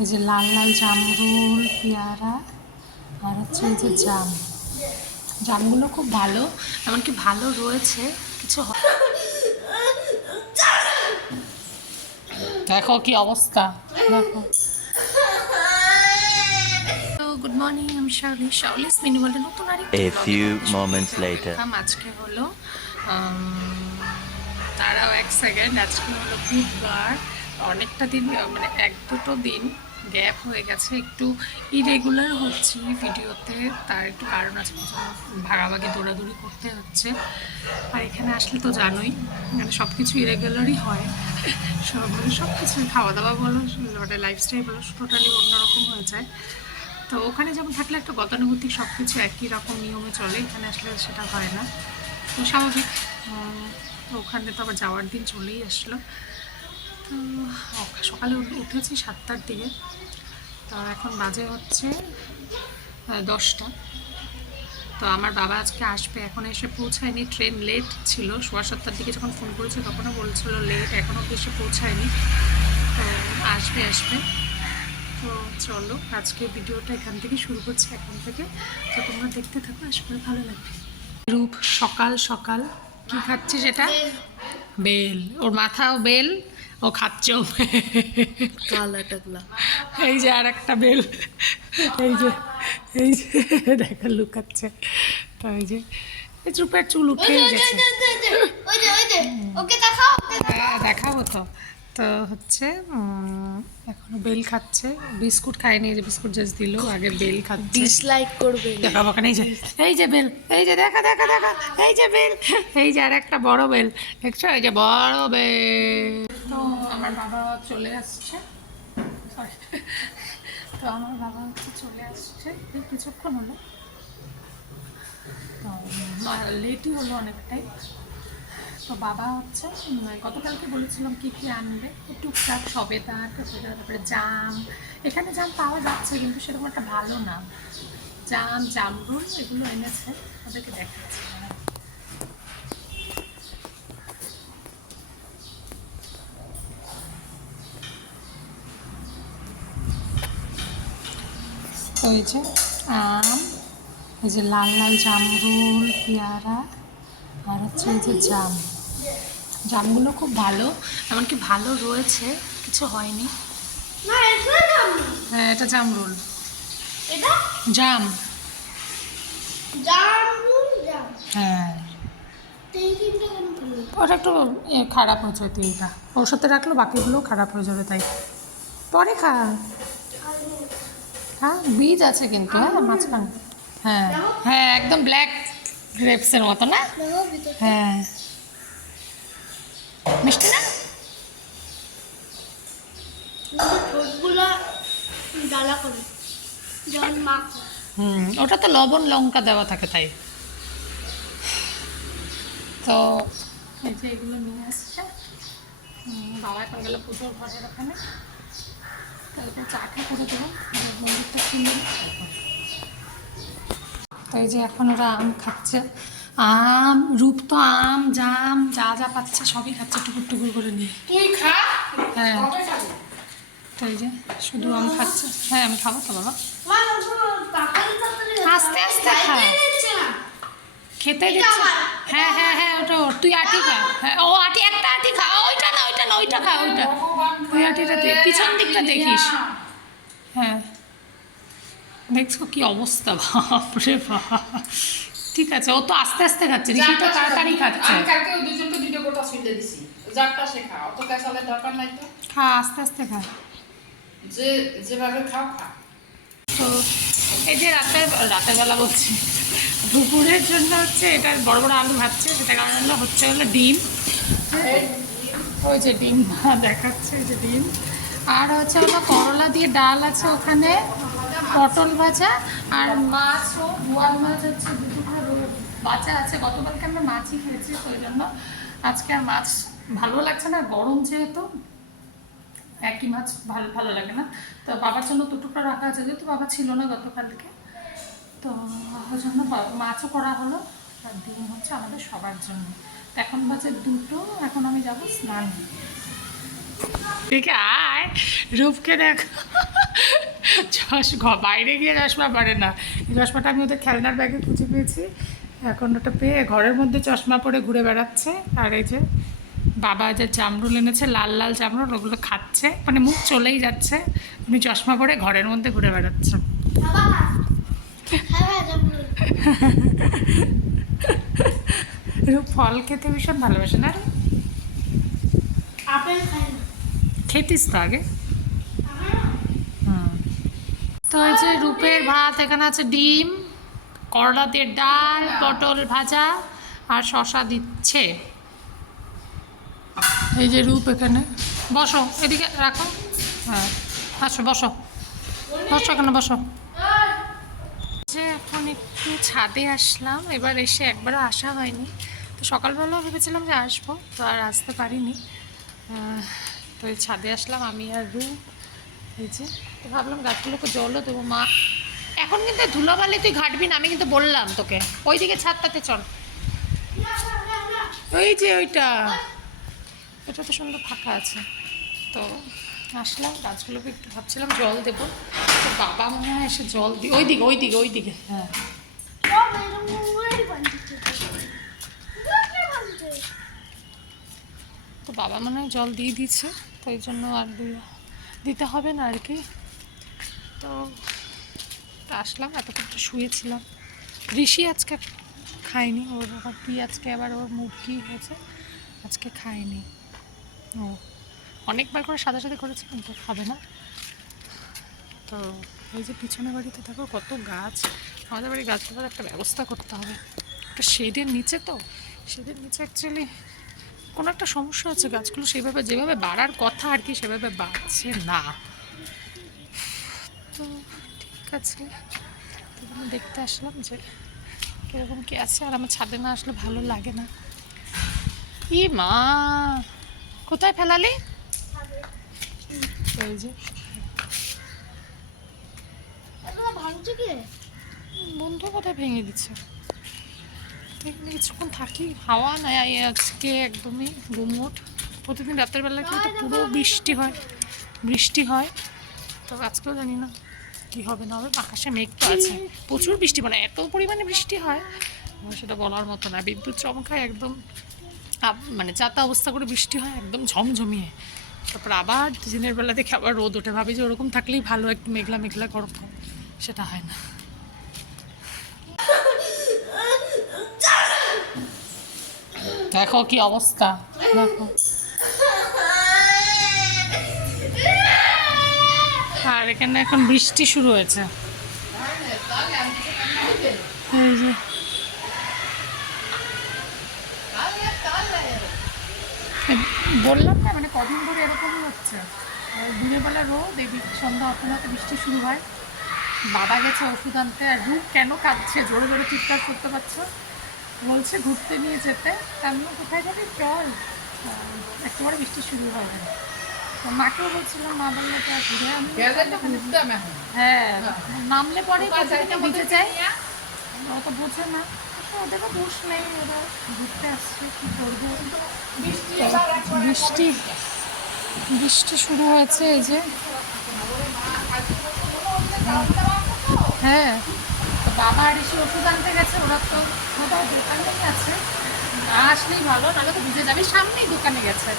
এই যে লাল লাল জামরুল, পেয়ারা, আর হচ্ছে এই যে জামগুলো খুব ভালো, এমনকি ভালো রয়েছে কিছু। দেখো কি অবস্থা, দেখো। গুড মর্নিং, আমি শাওলিস মিনি ওয়ার্ল্ডের নতুন আরেকটি আজকে হলো তারাও এক সেকেন্ড, আজকে হলো বুধবার। অনেকটা দিন মানে 1-2 দিন গ্যাপ হয়ে গেছে, একটু ইরেগুলার হচ্ছে ভিডিওতে, তার একটু কারণ আছে, ভাগাভাগি দৌড়াদৌড়ি করতে হচ্ছে। আর এখানে আসলে তো জানোই মানে সব কিছু ইরেগুলারই হয়, সব কিছু খাওয়া দাওয়া বলো, মানে লাইফস্টাইল বলো, টোটালি অন্যরকম হয়ে যায়। তো ওখানে যেমন থাকলে একটা গতানুগতিক সব কিছু একই রকম নিয়মে চলে, এখানে আসলে সেটা হয় না, তো স্বাভাবিক। তো ওখানে তো আবার যাওয়ার দিন চলেই আসলো। তো সকালে উঠেছি 7টার দিকে, তো এখন বাজে হচ্ছে 10টা। তো আমার বাবা আজকে আসবে, এখন এসে পৌঁছায়নি, ট্রেন লেট ছিল। 7:15টার দিকে যখন ফোন করেছে তখনও বলছিল লেট, এখনও এসে পৌঁছায়নি। তো আসবে। তো চলো আজকে ভিডিওটা এখান থেকে শুরু করছি, এখন থেকে। তো তোমরা দেখতে থাকো, আশা করি ভালো লাগবে। রূপ সকাল সকাল কি খাচ্ছে সেটা? বেল। ওর মাথাও বেল, ও খাচ্ছেও কালা টাকলা। এই যে আর একটা বেল, এই যে দেখা লুকাচ্ছে। তো এই যে চুপের চুল উঠে গেছে, দেখাবো তো। তো হচ্ছে এখনো বেল খাচ্ছে, বিস্কুট খায়নি, যে বিস্কুট জাস্ট দিল, আগে বেল খাচ্ছে। ডিসলাইক করবে, দেখাবো কেন? এই যে বেল, এই যে দেখা, এই যে বেল, এই যে আর একটা বড় বেল, দেখছো? এই যে বড় বেল। তো আমার বাবা চলে আসছে, সরি। তো আমার বাবা হচ্ছে চলে আসছে, এই কিছুক্ষণ হলো, তো লেটই হলো অনেকটাই। তো বাবা হচ্ছে গতকালকে বলেছিলাম কী কী আনবে, টুকটাক সবেদা, তারপরে জাম। এখানে জাম পাওয়া যাচ্ছে কিন্তু সেরকম একটা ভালো না, জামরুল এগুলো এনেছে, ওদেরকে দেখাচ্ছি। তো এই যে আম, এই যে লাল লাল জামরুল, পেয়ারা, আর হচ্ছে এই যে জামগুলো খুব ভালো, এমনকি ভালো রয়েছে, কিছু হয়নি। হ্যাঁ, এটা জামরুল, জাম। হ্যাঁ, ওটা একটু খারাপ হয়েছে, 3টা ওর সাথে রাখলো, বাকিগুলো খারাপ হয়ে যাবে, তাই পরে খা। হ্যাঁ, বীজ আছে কিন্তু, হ্যাঁ মাঝখানে। হ্যাঁ হ্যাঁ, একদম ব্ল্যাক গ্রেপসের মতো না? হ্যাঁ, মিষ্টি না? ওটা তো লবণ লঙ্কা দেওয়া থাকে, তাই। তো এই যে এগুলো নিয়ে আসছে, বাবা এখন গেল পুজোর ঘরের ওখানে, তারপর চাটা করে দেবো, মন্দিরটা কিনে। তো এই যে এখন ওরা আম খাচ্ছে, রূপ তো আম জাম যা যা পাচ্ছে সবই খাচ্ছে, টুকুর টুকুর করে নিয়ে। তুই খা। হ্যাঁ, তো এই যে শুধু আম খাচ্ছে। হ্যাঁ, আমি খাবো তো বাবা, আস্তে আস্তে খা, খেতে দিচ্ছে। হ্যাঁ হ্যাঁ হ্যাঁ, ওটা ওর, তুই আটি খা। হ্যাঁ, ও আটি, একটা আটি খা, ওইটা না, ওইটা খা, ওইটা, ওই আটিটা পিছন দিকটা দেখিস। হ্যাঁ, দেখছো কি অবস্থা, বাপরে বাপ। ঠিক আছে, ও তো আস্তে আস্তে খাচ্ছে, ঋষিটা তাড়াতাড়ি খাচ্ছে। খা, আস্তে আস্তে খা, যেভাবে খাও খা। তো এই যে রাতের বেলা বলছি, দুপুরের জন্য হচ্ছে এটা বড় বড় আলু ভাজছে, সেটা কারণ হলো ডিম। ওই যে ডিম দেখাচ্ছে, এই যে ডিম, আর হচ্ছে হলো করলা দিয়ে ডাল আছে ওখানে, পটল ভাজা, আর মাছও, বোয়াল মাছ হচ্ছে 2 টুকরো বাচ্চা আছে। গতকালকে আমরা মাছই খেয়েছি, তো ওই জন্য আজকে আর মাছ ভালো লাগছে না, গরম যেহেতু একই মাছ ভালো লাগে না। তো বাবার জন্য 2 টুকরো রাখা আছে, যেহেতু বাবা ছিল না গতকালকে, তো ওই জন্য মাছও করা হলো, আর ডিম হচ্ছে আমাদের সবার জন্য। এখন বাজে 2টো, এখন আমি যাবো স্নান। ঠিক আয়, রূপকে দেখো, বাইরে গিয়ে চশমা পারে না। এই চশমাটা আমি ওদের খেলনার ব্যাগে খুঁজে পেয়েছি, এখন ওটা পেয়ে ঘরের মধ্যে চশমা পরে ঘুরে বেড়াচ্ছে। আর এই যে বাবা যে জামরুল এনেছে, লাল লাল জামরুল, ওগুলো খাচ্ছে, মানে মুখ চলেই যাচ্ছে, উনি চশমা পরে ঘরের মধ্যে ঘুরে বেড়াচ্ছে। ফল খেতে ভীষণ ভালোবাসে না রে? আপেল খাই না। খেতিস তো আগে। তো এই যে রূপের ভাত, এখানে আছে ডিম, করলা দিয়ে ডাল, পটল ভাজা আর শশা দিচ্ছে। এই যে রূপ এখানে, বসো এদিকে রাখো, হ্যাঁ আসো বসো, বসো এখানে বসো। যে এখন একটু ছাদে আসলাম, এবার এসে একবারও আসা হয়নি, তো সকালবেলাও ভেবেছিলাম যে আসবো, তো আর আসতে পারিনি। তো এই ছাদে আসলাম আমি আর রূপ। এই যে তো ভাবলাম গাছগুলোকে জলও দেবো। মা এখন কিন্তু ধুলোবালি তুই ঘাটবি না, আমি কিন্তু বললাম তোকে, ওইদিকে ছাদটাতে চল, ওই যে ওইটা, এটা তো সুন্দর ফাঁকা আছে। তো আসলাম, গাছগুলোকে একটু ভাবছিলাম জল দেবো, তো বাবা মনে হয় এসে জল দিই, ওইদিকে ওইদিকে ওইদিকে, হ্যাঁ তো বাবা মনে হয় জল দিয়ে দিচ্ছে, তো এই জন্য আর দিতে হবে না আর কি। তো আসলাম, এতক্ষণ তো শুয়েছিলাম। ঋষি আজকে খায়নি, ওর আবার কি আজকে আবার ওর মুড কি হয়েছে, আজকে খায়নি ও, অনেকবার করে সাদা সাদা করেছে কিন্তু খাবে না। তো এই যে পিছনে বাড়িতে দেখো কত গাছ, আমাদের বাড়ির গাছগুলোর একটা ব্যবস্থা করতে হবে, একটা শেডের নিচে, তো শেডের নিচে অ্যাকচুয়ালি কোনো একটা সমস্যা আছে, গাছগুলো সেভাবে যেভাবে বাড়ার কথা আর কি সেভাবে বাড়ছে না। তো ঠিক আছে, আমি দেখতে আসলাম যে কীরকম কী আছে, আর আমার ছাদে না আসলে ভালো লাগে না। ই মা, কোথায় ফেলালি? এই যে বন্ধু কোথায় ভেঙে দিচ্ছে, এখানে কিছুক্ষণ থাকি, হাওয়া নাই আজকে একদমই গুমোট। প্রতিদিন রাতের বেলা কিন্তু পুরো বৃষ্টি হয়, তো আজকেও জানি না কি হবে না হবে, আকাশে মেঘ তো আছে, প্রচুর বৃষ্টি, মানে এত পরিমাণে বৃষ্টি হয় সেটা বলার মতো না। বিদ্যুৎ চমকায় একদম, মানে যাতা অবস্থা করে বৃষ্টি হয় একদম ঝমঝমিয়ে, তারপর আবার দিনের বেলা দেখে আবার রোদ ওঠে, ভাবি যে ওরকম থাকলেই ভালো, একটু মেঘলা মেঘলা গরম, সেটা হয় না। দেখো কি অবস্থা, দেখো। আর এখানে এখন বৃষ্টি শুরু হয়েছে, এই যে বললাম না, মানে কদিন ধরে এরকমই হচ্ছে, দিনের বেলা রোদ, এদিকে সন্ধ্যা হতে হতে বৃষ্টি শুরু হয়। বাবা গেছে ওষুধ আনতে, আর রূপ কেন কাঁদছে, জোরে জোরে চিৎকার করতে পারছো, বলছে ঘুরতে নিয়ে যেতে, তেমন কোথায় যাবে চল, একেবারে বৃষ্টি শুরু হবে। মাকেও বলছিলাম, মা বললো তো ঘুরে আমি, হ্যাঁ নামলে পরে ভিজে যায়, ওরা তো বোঝে না, ওদেরও দোষ নেই, ওরা ঘুরতে আসছে, কী করবো। বৃষ্টি শুরু হয়েছে, এই যে হ্যাঁ, তো বাবা আর এসে ওষুধ আনতে গেছে, ওরা তো কোথাও দোকানেই আছে, না আসলেই ভালো, নাহলে তো ভিজে যাবে, সামনেই দোকানে গেছে।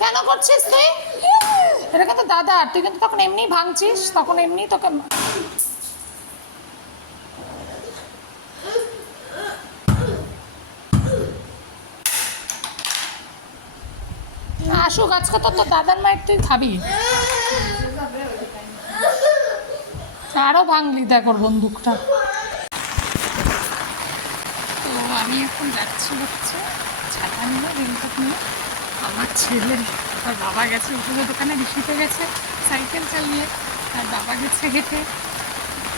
কেন করছিস তুই? এটা কিন্তু দাদা, তুই কিন্তু তখন এমনি ভাঙছিস, তখন এমনি তোকে আসুক আজকে, তো তোর দাদার মায়ের তুই খাবি, আরও ভাঙলি দেখ ওর বন্দুকটা। তো আমি এখন যাচ্ছি হচ্ছে ছাতা নিয়ে, রেনকোট নিয়ে, আমার ছেলে আর বাবা গেছে ওষুধের দোকানে, ঋষিতে গেছে সাইকেল চালিয়ে, আর বাবা গেছে হেঁটে,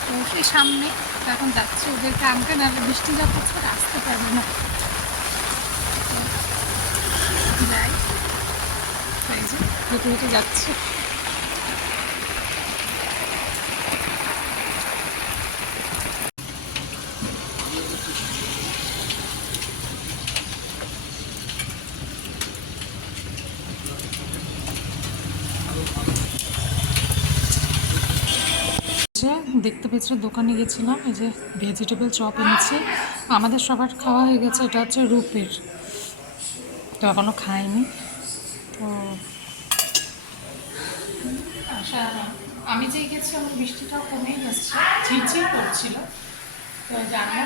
তো সেই সামনে, তো এখন যাচ্ছে ওদেরকে আনতে, না বৃষ্টি যা পড়ছে আসতে পারবে না, যাই, এই যে হেঁটে হেঁটে যাচ্ছে। দেখতে পেয়েছি দোকানে গেছিলাম, এই যে ভেজিটেবল চপ এনেছি। আমাদের সবার খাওয়া হয়ে গেছে, এটা হচ্ছে রূপের, তো এখনও খাইনি। তো আচ্ছা, আমি যেই গেছি আমার বৃষ্টিটাও কমেই যাচ্ছে, ঝিরঝির করছিল। তো জানি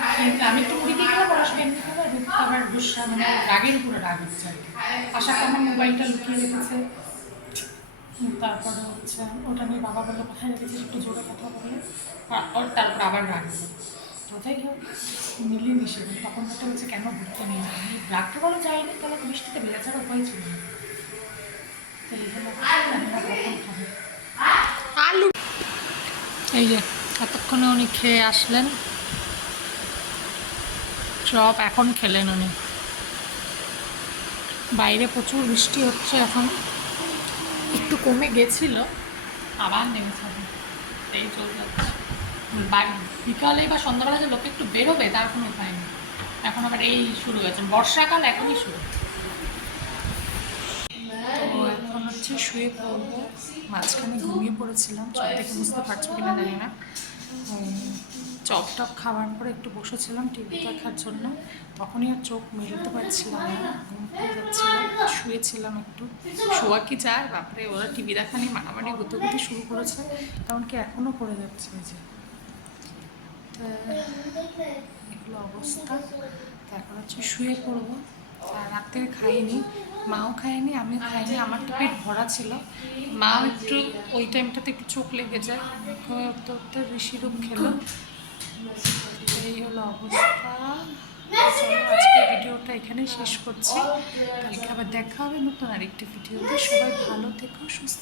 আমি একটু মুড়ি দিয়ে খেলাম, ওরা সব এমনি খাবো। রূপ আবার গুসা, মানে রাগের উপরে রাগ হচ্ছে আর কি। আশাকে আমার মোবাইলটা লুকিয়ে রেখেছে, তারপরে হচ্ছে ওটা নিয়ে বাবা বললো কোথায় রেখেছিস, একটু জোরে কথা বলে। আর তারপর আবার রাগ হলো। তো যাই হোক, মিলিয়ে মিশে তখন একটা হচ্ছে কেন ঘুরতে নিয়ে যাবে, রাগটা বলো যায়নি, তাহলে তো বৃষ্টিতে ভেজার উপায় ছিল না। তো এই হলো কখন খাবে আলু। এই যে এতক্ষণে উনি খেয়ে আসলেন চপ, এখন খেলেন উনি। বাইরে প্রচুর বৃষ্টি হচ্ছে, এখন একটু কমে গেছিল, আবার নেমেছে। এই চলে যাচ্ছে, বিকালে বা সন্ধ্যাবেলা যে লোক একটু বেরোবে তার কোনো উপায় নেই। এখন আবার এই শুরু হয়েছে, বর্ষাকাল এখনই শুরু। তো এখন হচ্ছে শুয়ে পড়বো, মাঝখানে ঘুমিয়ে পড়েছিলাম, চপ দেখে বুঝতে পারছো কিনা জানি না। চপ টপ খাওয়ার পরে একটু বসেছিলাম টিভি দেখার জন্য, তখনই আর চোখ মেলতে পারছিলাম না, ঘুম পেয়ে যাচ্ছিলাম, শুয়েছিলাম একটু। শোয়া কি যায় বাপরে, ওরা টিভি দেখা নিয়ে মারামারি গুতোগুতি শুরু করেছে, কারণ কি এখনও করে যাচ্ছে ওই যে। এগুলো অবস্থা। তারপর হচ্ছে শুয়ে পড়বো। আর রাতে খাইনি, মাও খায়নি, আমিও খাইনি, আমার তো পেট ভরা ছিল। মাও একটু ওই টাইমটাতে একটু চোখ লেগে যায়, তো ঋষিরূপ খেলো। এই হলো অবস্থা। চলো আজকে ভিডিওটা এখানেই শেষ করছি, কালকে আবার দেখা হবে নতুন আরেকটি ভিডিওতে। সবাই ভালো থেকো, সুস্থ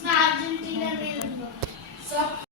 থেকো।